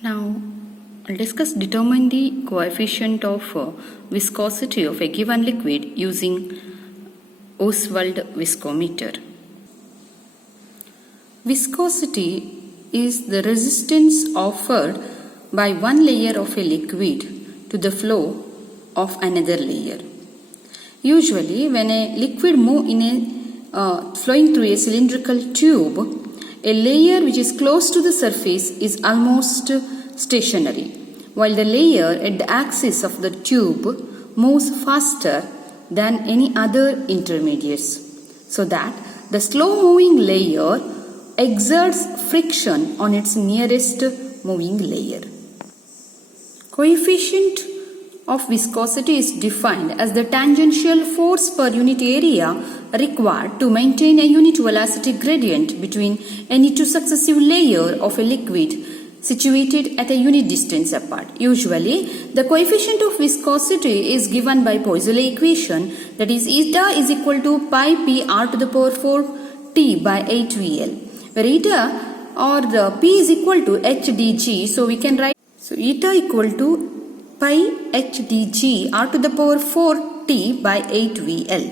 Now, I'll determine the coefficient of viscosity of a given liquid using Oswald viscometer. Viscosity is the resistance offered by one layer of a liquid to the flow of another layer. Usually, when a liquid moves in flowing through a cylindrical tube, a layer which is close to the surface is almost stationary, while the layer at the axis of the tube moves faster than any other intermediates, so that the slow moving layer exerts friction on its nearest moving layer. Coefficient of viscosity is defined as the tangential force per unit area required to maintain a unit velocity gradient between any two successive layers of a liquid situated at a unit distance apart. Usually, the coefficient of viscosity is given by Poiseuille equation, that is eta is equal to pi p r to the power 4 t by 8 VL, where eta or the p is equal to h dg. So we can write eta equal to pi h dg r to the power 4 t by 8 VL.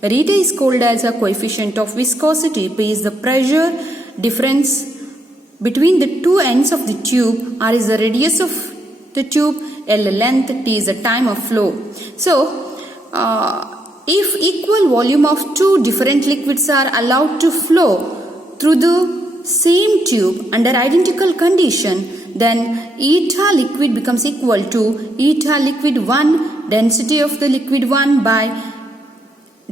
Where eta is called as a coefficient of viscosity, P is the pressure difference between the two ends of the tube, R is the radius of the tube, L length, T is the time of flow. So, if equal volume of two different liquids are allowed to flow through the same tube under identical condition, then eta liquid becomes equal to eta liquid 1 density of the liquid 1 by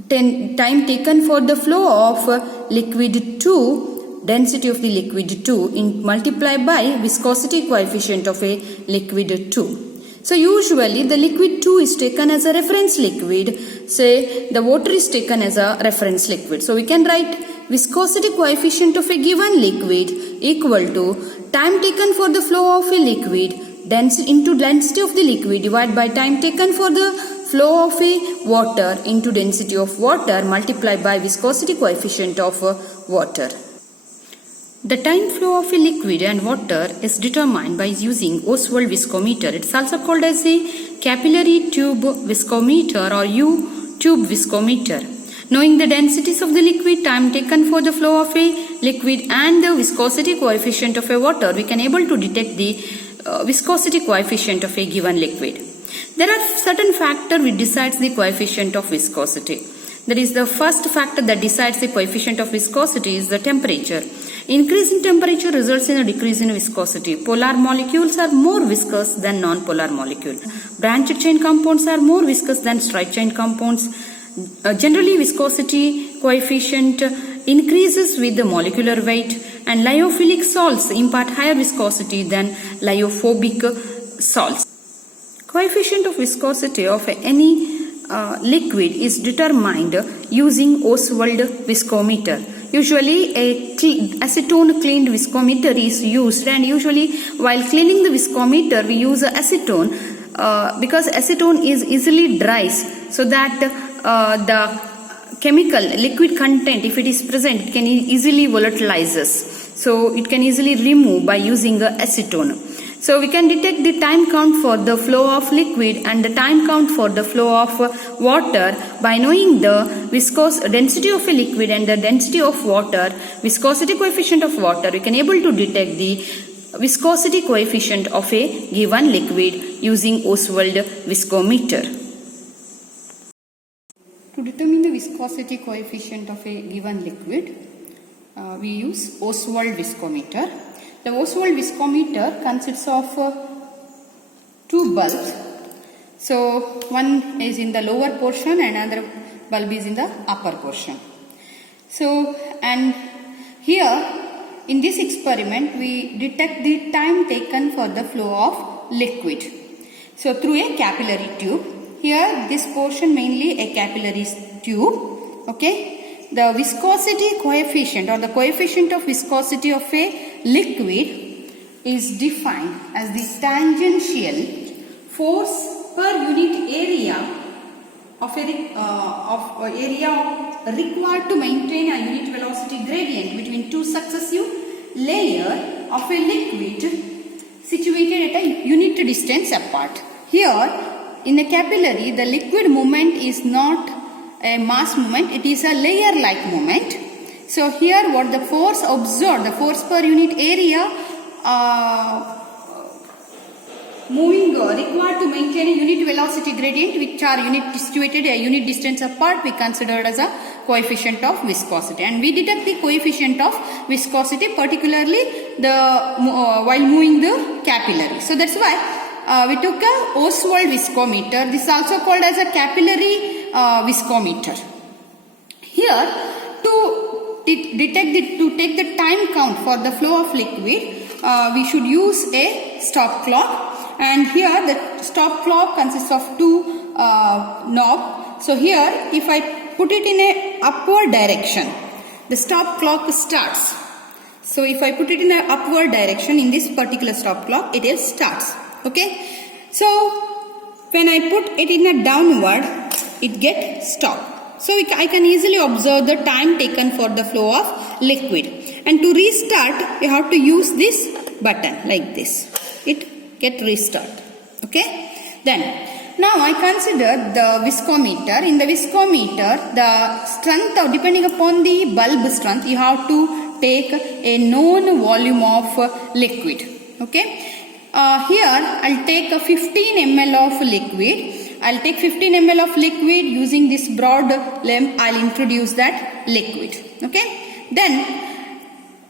time taken for the flow of liquid 2 density of the liquid 2 multiplied by viscosity coefficient of a liquid 2. So usually the liquid 2 is taken as a reference liquid, say the water is taken as a reference liquid. So we can write viscosity coefficient of a given liquid equal to time taken for the flow of a liquid into density of the liquid divided by time taken for the flow of a water into density of water multiplied by viscosity coefficient of water. The time flow of a liquid and water is determined by using Oswald viscometer. It's also called as a capillary tube viscometer or U-tube viscometer. Knowing the densities of the liquid, time taken for the flow of a liquid and the viscosity coefficient of a water, we can able to detect the viscosity coefficient of a given liquid. There are certain factors which decides the coefficient of viscosity. That is, the first factor that decides the coefficient of viscosity is the temperature. Increase in temperature results in a decrease in viscosity. Polar molecules are more viscous than non-polar molecules. Branched chain compounds are more viscous than straight chain compounds. Generally, viscosity coefficient increases with the molecular weight, and lyophilic salts impart higher viscosity than lyophobic salts. Coefficient of viscosity of any liquid is determined using Oswald viscometer. Usually a acetone cleaned viscometer is used, and usually while cleaning the viscometer we use acetone because acetone is easily dries, so that the chemical liquid content, if it is present, it can easily volatilizes. So it can easily remove by using acetone. So we can detect the time count for the flow of liquid and the time count for the flow of water by knowing the viscous density of a liquid and the density of water, viscosity coefficient of water. We can able to detect the viscosity coefficient of a given liquid using Oswald viscometer. To determine the viscosity coefficient of a given liquid, we use Oswald viscometer. The Oswald viscometer consists of two bulbs. So one is in the lower portion and another bulb is in the upper portion. So, and here in this experiment we detect the time taken for the flow of liquid. So through a capillary tube. Here this portion mainly a capillary tube. Okay. The viscosity coefficient or the coefficient of viscosity of a liquid is defined as the tangential force per unit area of area required to maintain a unit velocity gradient between two successive layers of a liquid situated at a unit distance apart. Here, in a capillary, the liquid movement is not a mass movement, it is a layer-like movement. So here what the force observed, the force per unit area required to maintain a unit velocity gradient, which are situated a unit distance apart, we considered as a coefficient of viscosity, and we detect the coefficient of viscosity particularly while moving the capillary. So that's why we took a Ostwald viscometer. This is also called as a capillary viscometer. Here, to take the time count for the flow of liquid, we should use a stop clock. And here the stop clock consists of two knobs. So here, if I put it in a upward direction, the stop clock starts. So if I put it in a upward direction in this particular stop clock, it starts. Okay. So when I put it in a downward, it gets stopped. So I can easily observe the time taken for the flow of liquid. And to restart, you have to use this button like this. It get restart. Okay. Then now I consider the viscometer. In the viscometer, the strength of, depending upon the bulb strength, you have to take a known volume of liquid. Okay. Here I'll take a 15 ml of liquid. I'll take 15 ml of liquid using this broad lamp. I'll introduce that liquid. Okay. Then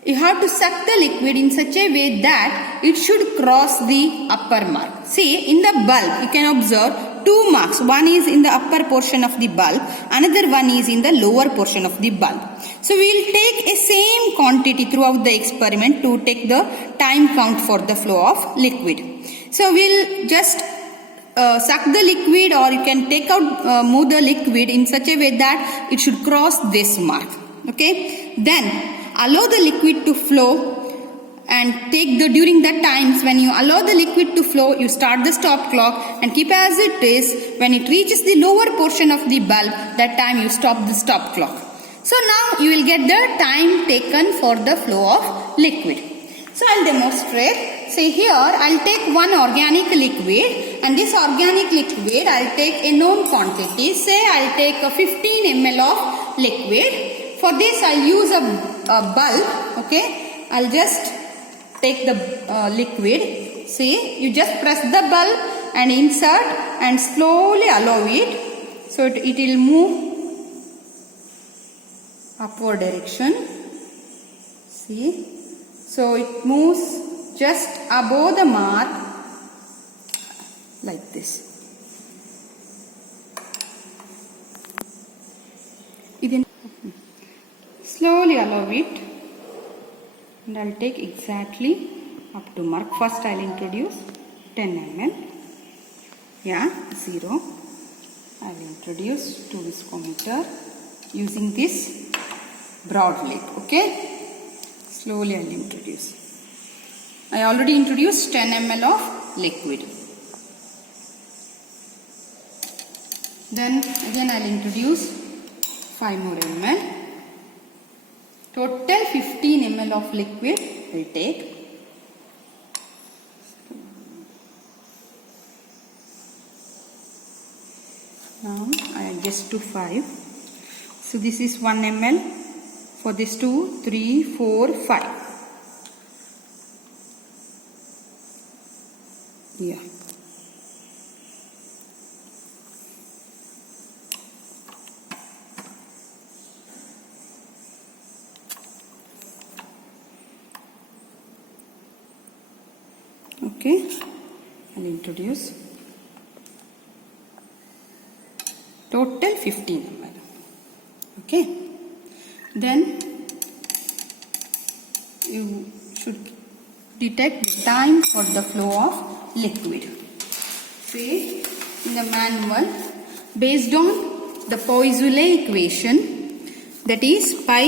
you have to suck the liquid in such a way that it should cross the upper mark. See, in the bulb you can observe two marks. One is in the upper portion of the bulb, another one is in the lower portion of the bulb. So we will take a same quantity throughout the experiment to take the time count for the flow of liquid. So we'll just suck the liquid, or you can take out, move the liquid in such a way that it should cross this mark. Okay. Then allow the liquid to flow, and during that times when you allow the liquid to flow, you start the stop clock and keep as it is. When it reaches the lower portion of the bulb, that time you stop the stop clock. So now you will get the time taken for the flow of liquid. So I'll demonstrate. Say here I'll take one organic liquid, and this organic liquid I'll take a known quantity. Say I'll take a 15 ml of liquid. For this I'll use a bulb. Okay, I'll just take the liquid. See, you just press the bulb and insert and slowly allow it. So it will move upward direction. See, so it moves just above the mark like this. Slowly allow it, and I'll take exactly up to mark. First I'll introduce 10 ml. Yeah, 0. I'll introduce to viscometer using this broad lip. Okay. Slowly I'll introduce. I already introduced 10 ml of liquid. Then again I'll introduce 5 more ml. Total 15 ml of liquid will take. Now I adjust to 5. So this is 1 ml. For this 2, 3, 4, 5. Yeah. Okay, I'll introduce total 15 ml. Okay, then you should detect the time for the flow of liquid. See, in the manual, based on the Poiseuille equation, that is pi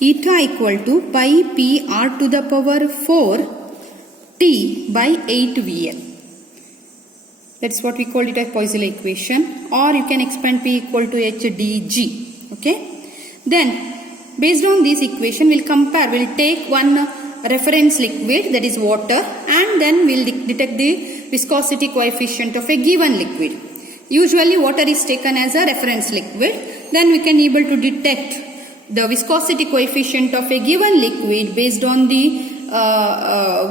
eta equal to pi p r to the power 4 T by 8 VL. That's what we call it as Poiseuille equation, or you can expand P equal to HDG. Okay. Then based on this equation, we'll compare. We'll take one reference liquid, that is water, and then we'll detect the viscosity coefficient of a given liquid. Usually water is taken as a reference liquid, then we can able to detect the viscosity coefficient of a given liquid based on the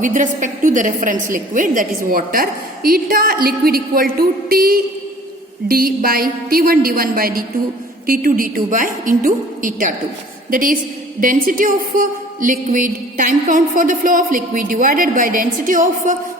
with respect to the reference liquid, that is water. Eta liquid equal to T by T1 d1 by d2 T2 d2 by into eta 2. That is density of liquid, time count for the flow of liquid divided by density of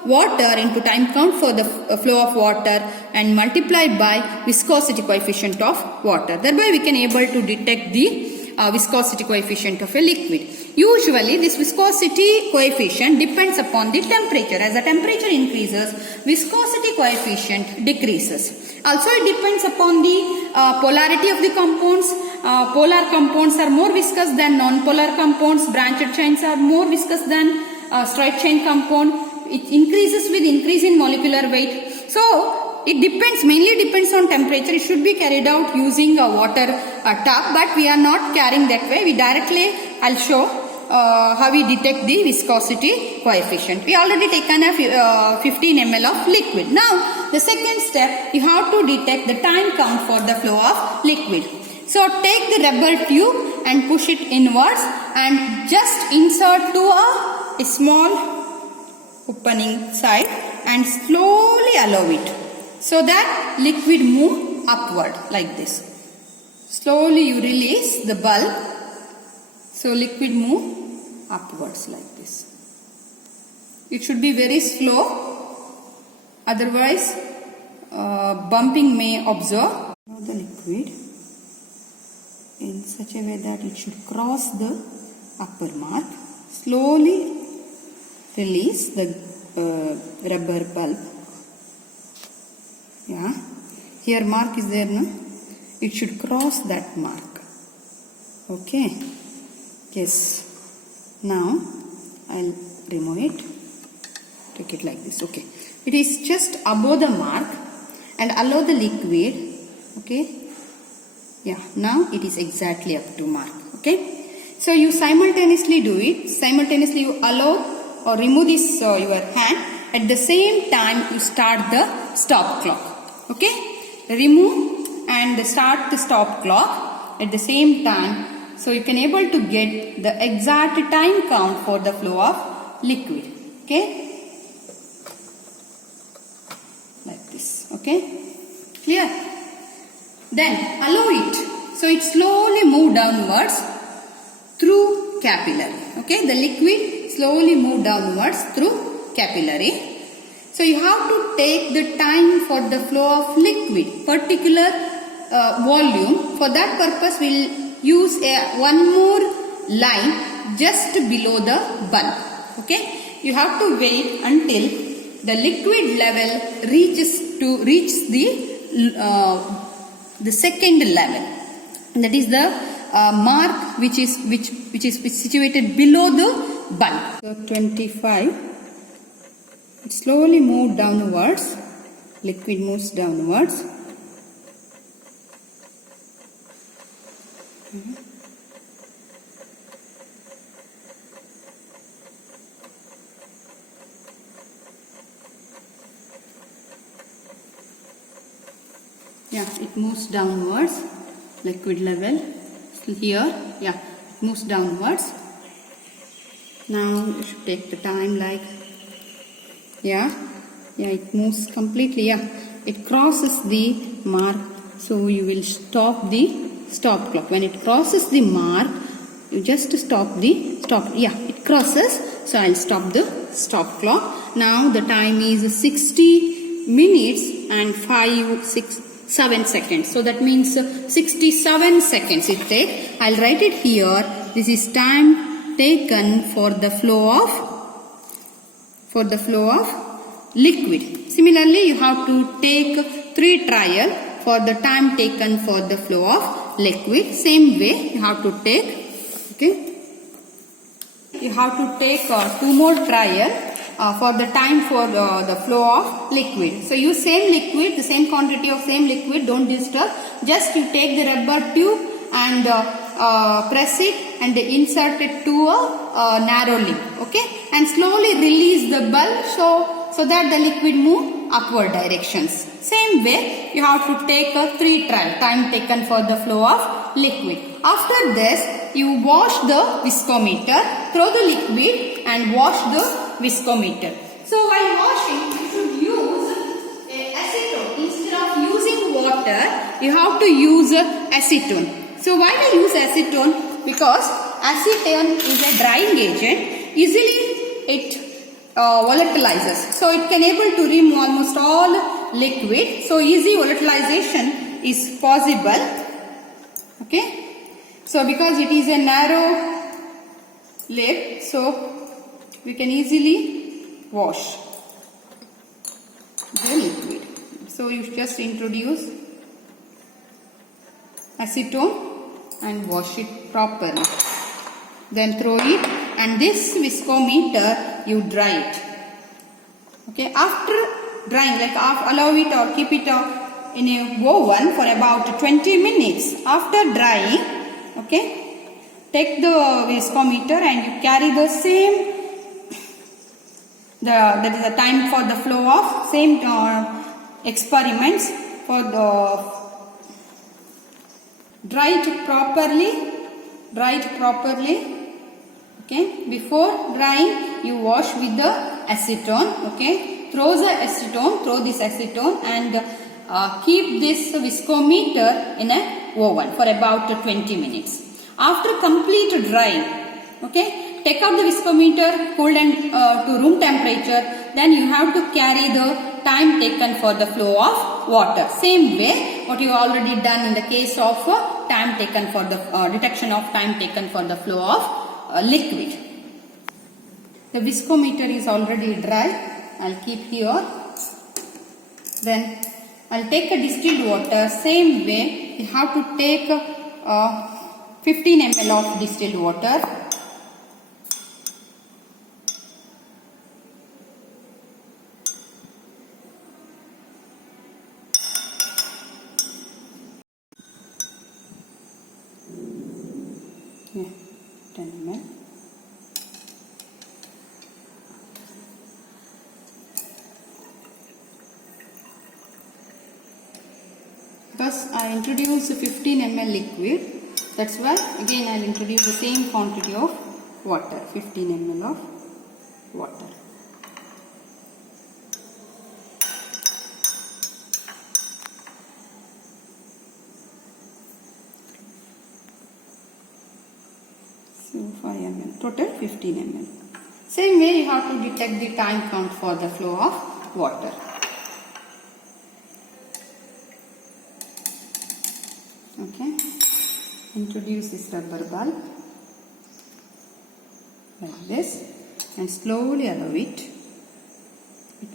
water into time count for the flow of water and multiplied by viscosity coefficient of water. Thereby we can able to detect the viscosity coefficient of a liquid. Usually this viscosity coefficient depends upon the temperature. As the temperature increases, viscosity coefficient decreases. Also it depends upon the polarity of the compounds. Polar compounds are more viscous than non-polar compounds. Branched chains are more viscous than straight chain compound. It increases with increase in molecular weight. So it depends, mainly depends on temperature. It should be carried out using a water tub, but we are not carrying that way. We directly, I'll show how we detect the viscosity coefficient. We already taken a 15 ml of liquid. Now the second step, you have to detect the time count for the flow of liquid. So take the rubber tube and push it inwards and just insert to a small opening side and slowly allow it, so that liquid move upward like this. Slowly you release the bulb, so liquid move upwards like this. It should be very slow, otherwise bumping may observe. Now the liquid in such a way that it should cross the upper mark. Slowly release the rubber bulb. Yeah, here mark is there, no? It should cross that mark. Okay. Yes. Now I'll remove it. Take it like this. Okay. It is just above the mark and allow the liquid. Okay. Yeah. Now it is exactly up to mark. Okay. So you simultaneously do it. Simultaneously you allow or remove this your hand. At the same time you start the stop clock. Okay, remove and start the stop clock at the same time, so you can able to get the exact time count for the flow of liquid. Okay, like this. Okay, clear? Then allow it, so it slowly move downwards through capillary. Okay, the liquid slowly move downwards through capillary. So you have to take the time for the flow of liquid, particular volume. For that purpose we will use one more line just below the bulb. Okay, you have to wait until the liquid level reaches the second level. That is the mark which is situated below the bulb. So 25. It slowly moves downwards. Liquid moves downwards. Yeah, it moves downwards. Liquid level here. Yeah, it moves downwards. Now you should take the time like. Yeah, it moves completely. Yeah, it crosses the mark, so you will stop the stop clock. When it crosses the mark, you just stop the stop. Yeah, it crosses, so I'll stop the stop clock. Now the time is 60 minutes and 7 seconds. So that means 67 seconds it takes. I'll write it here. This is time taken for the flow of liquid. Similarly, you have to take 3 trial for the time taken for the flow of liquid. Same way you have to take. Okay, you have to take 2 more trial for the time for the flow of liquid. So use same liquid, the same quantity of same liquid. Don't disturb. Just you take the rubber tube and press it and insert it to a narrow lip, okay, and slowly release the bulb so that the liquid move upward directions. Same way you have to take a 3 trial, time taken for the flow of liquid. After this you wash the viscometer, throw the liquid and wash the viscometer. So while washing you should use acetone. Instead of using water you have to use acetone. So why I use acetone? Because acetone is a drying agent. Easily it volatilizes. So it can able to remove almost all liquid. So easy volatilization is possible. Okay. So because it is a narrow lip, so we can easily wash the liquid. So you just introduce acetone and wash it properly. Then throw it, and this viscometer you dry it. Okay, after drying, like allow it or keep it in a oven for about 20 minutes. After drying, okay, take the viscometer and you carry the same, that is the time for the flow of same experiments for the dry it properly. Okay, before drying you wash with the acetone. Okay, throw this acetone and keep this viscometer in a oven for about 20 minutes. After complete drying, okay, take out the viscometer, cool and to room temperature. Then you have to carry the time taken for the flow of water. Same way what you already done in the case of time taken for the detection of time taken for the flow of liquid. The viscometer is already dry. I'll keep here. Then I'll take a distilled water. Same way you have to take 15 ml of distilled water. Yeah, 10 ml. Because I introduced 15 ml liquid, that's why again I will introduce the same quantity of water, 15 ml of water. So 5 ml, total 15 ml. Same way you have to detect the time count for the flow of water. Okay, introduce this rubber bulb like this and slowly allow it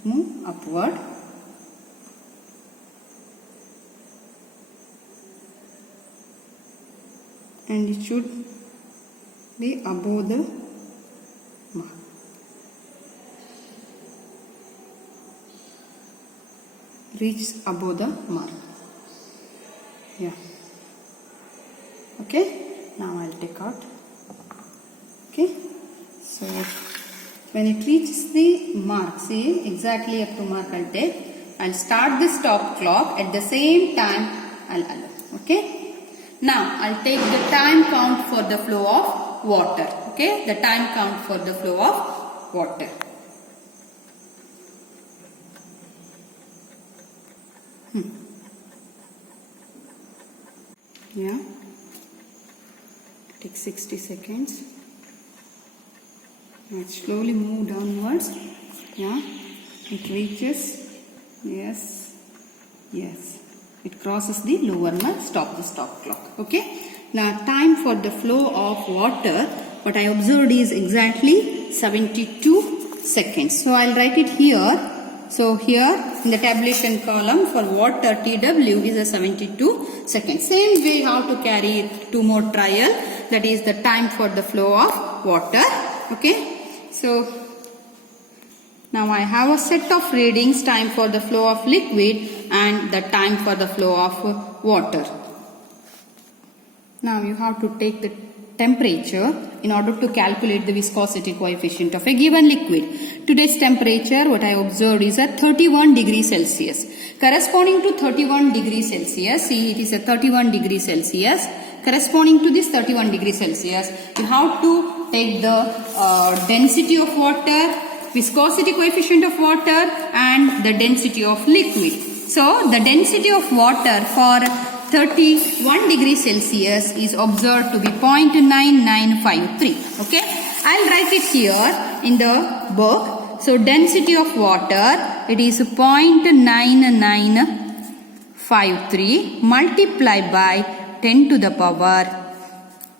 move upward. And it should be above the mark. Reach above the mark. Yeah. Okay. Now I'll take out. Okay. So when it reaches the mark, see exactly up to mark I'll take. I'll start the stop clock. At the same time I'll allow. Okay. Now I'll take the time count for the flow of water. Okay. The time count for the flow of water. Yeah. Take 60 seconds. Now slowly move downwards. Yeah. It reaches. Yes. Yes. It crosses the lower mark. Stop the stop clock. Okay. Now time for the flow of water. What I observed is exactly 72 seconds. So I'll write it here. So here in the tabulation column for water TW is a 72 seconds. Same way you have to carry 2 more trial. That is the time for the flow of water. Okay. So now I have a set of readings, time for the flow of liquid and the time for the flow of water. Now you have to take the temperature in order to calculate the viscosity coefficient of a given liquid. Today's temperature, what I observed, is at 31 degrees Celsius. Corresponding to 31 degrees Celsius, see it is a 31 degrees Celsius. Corresponding to this 31 degrees Celsius, you have to take the density of water, viscosity coefficient of water and the density of liquid. So the density of water for 31 degrees Celsius is observed to be 0.9953. Okay, I'll write it here in the book. So density of water, it is 0.9953 multiplied by 10 to the power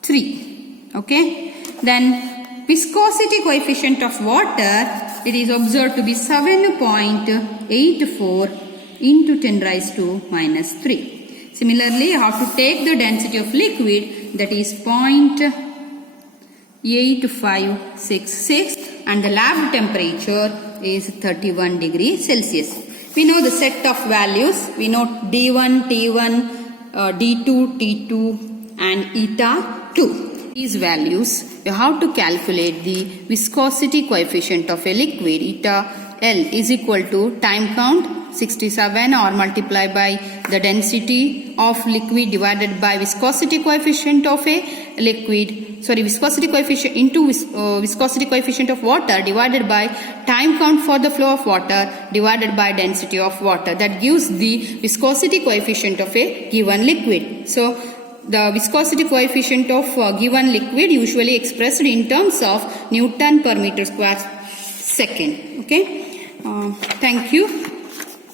3. Okay, then viscosity coefficient of water, it is observed to be 7.84 into 10 raised to minus 3. Similarly, you have to take the density of liquid, that is 0.8566 and the lab temperature is 31 degrees Celsius. We know the set of values. We know D1, T1, D2, T2 and eta 2. These values, you have to calculate the viscosity coefficient of a liquid. Eta L is equal to time count 67 or multiplied by the density of liquid divided by viscosity coefficient of a liquid, viscosity coefficient into viscosity coefficient of water divided by time count for the flow of water divided by density of water. That gives the viscosity coefficient of a given liquid. So the viscosity coefficient of a given liquid usually expressed in terms of Newton per meter square second. Okay, thank you.